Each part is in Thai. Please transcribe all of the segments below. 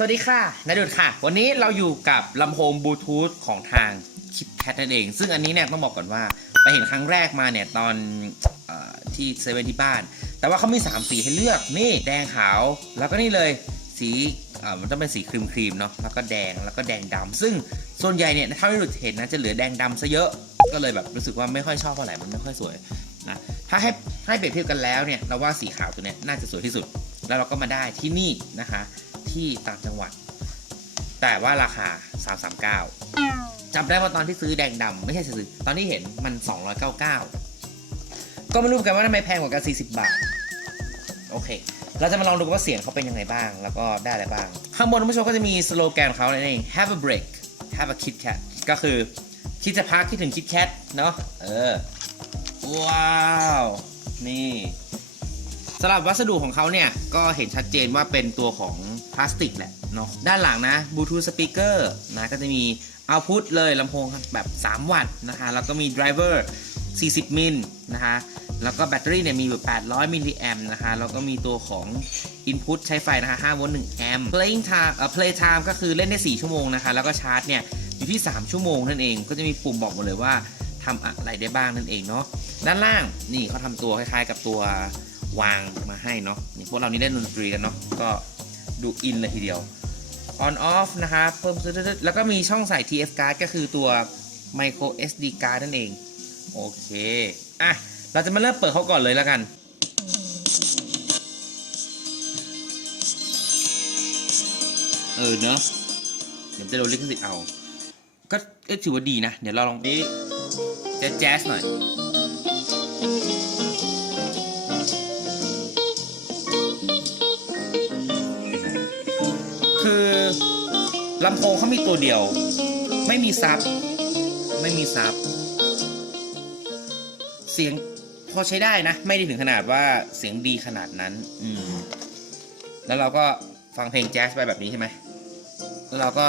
สวัสดีค่ะนาดุดค่ะ วันนี้เราอยู่กับลำโพงบลูทูธของทางคิดแคทนั่นเอง ซึ่งอันนี้เนี่ยต้องบอกก่อนว่า ไปเห็นครั้งแรกมาเนี่ยตอนอที่เซเว่นที่บ้าน แต่ว่าเขามี 3 สีให้เลือกนี่แดงขาว แล้วก็นี่เลยสีอ่อมันต้องเป็นสีครีมครีมเนาะแล้วก็แดงแล้วก็แดงดำซึ่งส่วนใหญ่เนี่ยถ้าไม่ดูเห็นนะจะเหลือแดงดำซะเยอะก็เลยแบบรู้สึกว่าไม่ค่อยชอบเท่าไหร่มันไม่ค่อยสวยนะถ้าให้ให้เปรียบเทียบกันแล้วเนี่ยเราว่าสีขาวตัวเนี้ยน่าจะสวยที่สุด แล้วเราก็มาได้ที่นี่นะคะ ที่ต่างจังหวัด แต่ว่าราคา 339จำได้ว่าตอนที่ซื้อแดงดำไม่ใช่ซื้อตอนที่เห็นมัน 299 ก็ไม่รู้เหมือนกันว่าทำไมแพงกว่ากัน 40 บาท โอเค เราจะมาลองดูว่าเสียงเขาเป็นยังไงบ้าง แล้วก็ได้อะไรบ้าง ข้างบนท่านผู้ชมก็จะมีสโลแกนของเขานั่นเอง have a break have a kit kat ก็คือคิดจะพักคิดถึงคิดแคทเนาะเออ ว้าว นี่ สำหรับวัสดุของเขาเนี่ยก็เห็นชัดเจนว่าเป็นตัวของพลาสติกแหละเนาะด้านหลังนะ Bluetooth speaker นะก็จะมี output เลยลำโพงแบบ 3 วัตต์นะคะแล้วก็มี driver 40 มิลนะคะแล้วก็แบตเตอรี่เนี่ยมีอยู่800 มิลลิแอมนะคะ แล้วก็มีตัวของ input ใช้ไฟนะคะ5โวลต์1แอมป์ playing time เอ่อ play time ก็คือเล่นได้ 4 ชั่วโมงนะคะ แล้วก็ชาร์จเนี่ยอยู่ที่ 3 ชั่วโมงนั่นเอง ก็จะมีปุ่มบอกหมดเลยว่าทำอะไรได้บ้างนั่นเองเนาะ ด้านล่างนี่เขาทำตัวคล้ายๆกับตัว วางมาให้เนาะพวกเรานี่เล่นดนตรีกันเนาะก็ดูอินเลยทีเดียว on off นะคะเพิ่มตึ๊ดๆแล้วก็มีช่องใส่ TF card ก็คือตัว micro SD card นั่นเอง โอเค อะ เราจะมาเริ่มเปิดเขาก่อนเลยแล้วกันเออเนอะเดี๋ยวจะโดนลิขสิทธิ์เอา ก็ถือว่าดีนะ เดี๋ยวเราลองนี้จ๊สแจ๊สหน่อย ลำโพงเขามีตัวเดียว ไม่มีซับ ไม่มีซับ เสียงพอใช้ได้นะ ไม่ได้ถึงขนาดว่าเสียงดีขนาดนั้น อืม แล้วเราก็ฟังเพลงแจ๊สไปแบบนี้ใช่ไหม แล้วเราก็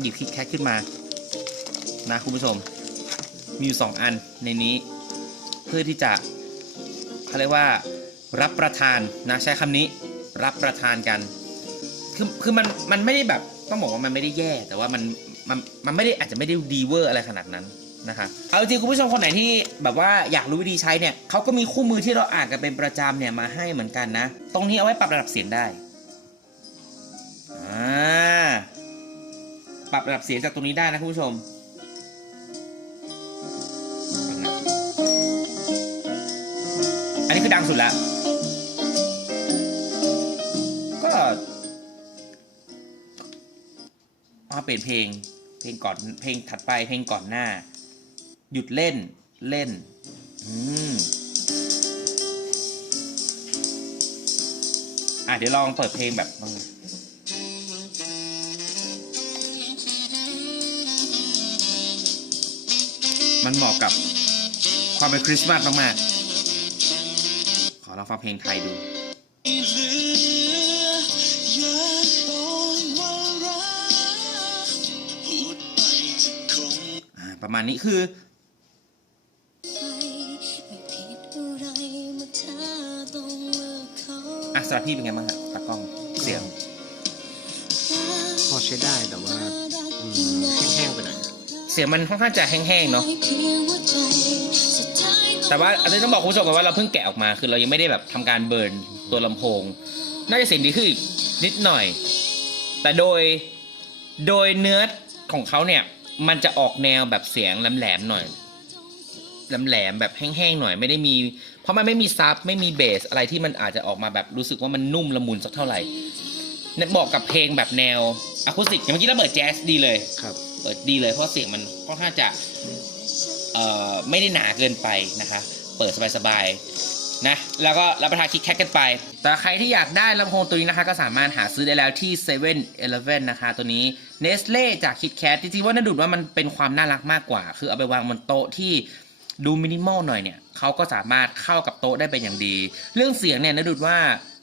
หยิบคิดแคทขึ้นมา นะคุณผู้ชม มีอยู่สองอันในนี้ เพื่อที่จะเขาเรียกว่า รับประทานนะใช้คำนี้ รับประทานกัน คือคือมันมันไม่ได้แบบ ต้องบอกว่ามันไม่ได้แย่แต่ว่ามันมันมันไม่ได้อาจจะไม่ได้ดีเวอร์อะไรขนาดนั้นนะคะเอาจริงคุณผู้ชมคนไหนที่แบบว่าอยากรู้วิธีใช้เนี่ยเขาก็มีคู่มือที่เราอ่านกันเป็นประจำเนี่ยมาให้เหมือนกันนะ ตรงนี้เอาไว้ปรับระดับเสียงได้อ่าปรับระดับเสียงจากตรงนี้ได้นะคุณผู้ชมอันนี้คือดังสุดแล้ว มาเปลี่ยนเพลง เพลงก่อนเพลงถัดไปเพลงก่อนหน้า หยุดเล่นเล่น อืมอะเดี๋ยวลองเปิดเพลงแบบบ้างมันเหมาะกับความเป็นคริสต์มาสมากๆ ขอลองฟังเพลงไทยดู ประมาณนี้คืออะสำหรับพี่เป็นไงบ้างฮะตากล้องเสียง พอใช้ได้แต่ว่าอืมแห้งๆไปหน่อยเสียงมันค่อนข้างจะแห้งๆเนาะแต่ว่าอันนี้ต้องบอกคุณผู้ชมก่อนว่าเราเพิ่งแกะออกมาคือเรายังไม่ได้แบบทำการเบิร์นตัวลำโพง น่าจะเสียงดีขึ้นอีกนิดหน่อย แต่โดยโดยเนื้อของเขาเนี่ย มันจะออกแนวแบบเสียงแหลมๆหน่อยแหลมๆแบบแห้งๆหน่อยไม่ได้มี เพราะมันไม่มีซับไม่มีเบสอะไรที่มันอาจจะออกมาแบบรู้สึกว่ามันนุ่มละมุนสักเท่าไหร่เนี่ยบอกกับเพลงแบบแนวอะคูสติกอย่างเมื่อกี้เราเปิดแจ๊สดีเลยครับเปิดดีเลยเพราะเสียงมันค่อนข้างจะเอ่อไม่ได้หนาเกินไปนะคะ เปิดสบายๆ นะแล้วก็รับประทานคิดแคทกันไป แต่ใครที่อยากได้ลำโพงตัวนี้นะคะ ก็สามารถหาซื้อได้แล้วที่7 e เ e ่ e อนะคะ ตัวนี้ Nestle จากคิดแคทจริงๆว่าน่าดูดว่ามันเป็นความน่ารักมากกว่า คือเอาไปวางบนโต๊ะที่ดูมินิมอลหน่อยเนี่ยเขาก็สามารถเข้ากับโต๊ะได้เป็นอย่างดี เรื่องเสียงเนี่ยนาดูดว่า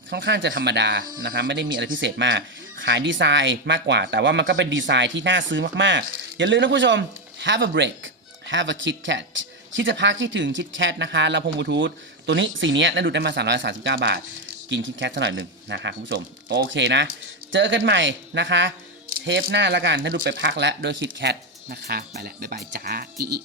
ค่อนข้างจะธรรมดานะคะไม่ได้มีอะไรพิเศษมาก ขายดีไซน์มากกว่า แต่ว่ามันก็เป็นดีไซน์ที่น่าซื้อมากๆ อย่าลืมนะคุณผู้ชม have a break have a Kit Kat คิดจะพักคิดถึงคิดแคทนะคะลำโพงบลูทูธตัวนี้สีนี้น่าดูได้มา 339 บาท กินคิดแคทสักหน่อยหนึ่งนะคะคุณผู้ชม โอเคนะ เจอกันใหม่นะคะ เทปหน้าละกันน่าดูไปพักแล้วโดยคิดแคทนะคะ ไปแล้วบ๊ายบายจ้าอี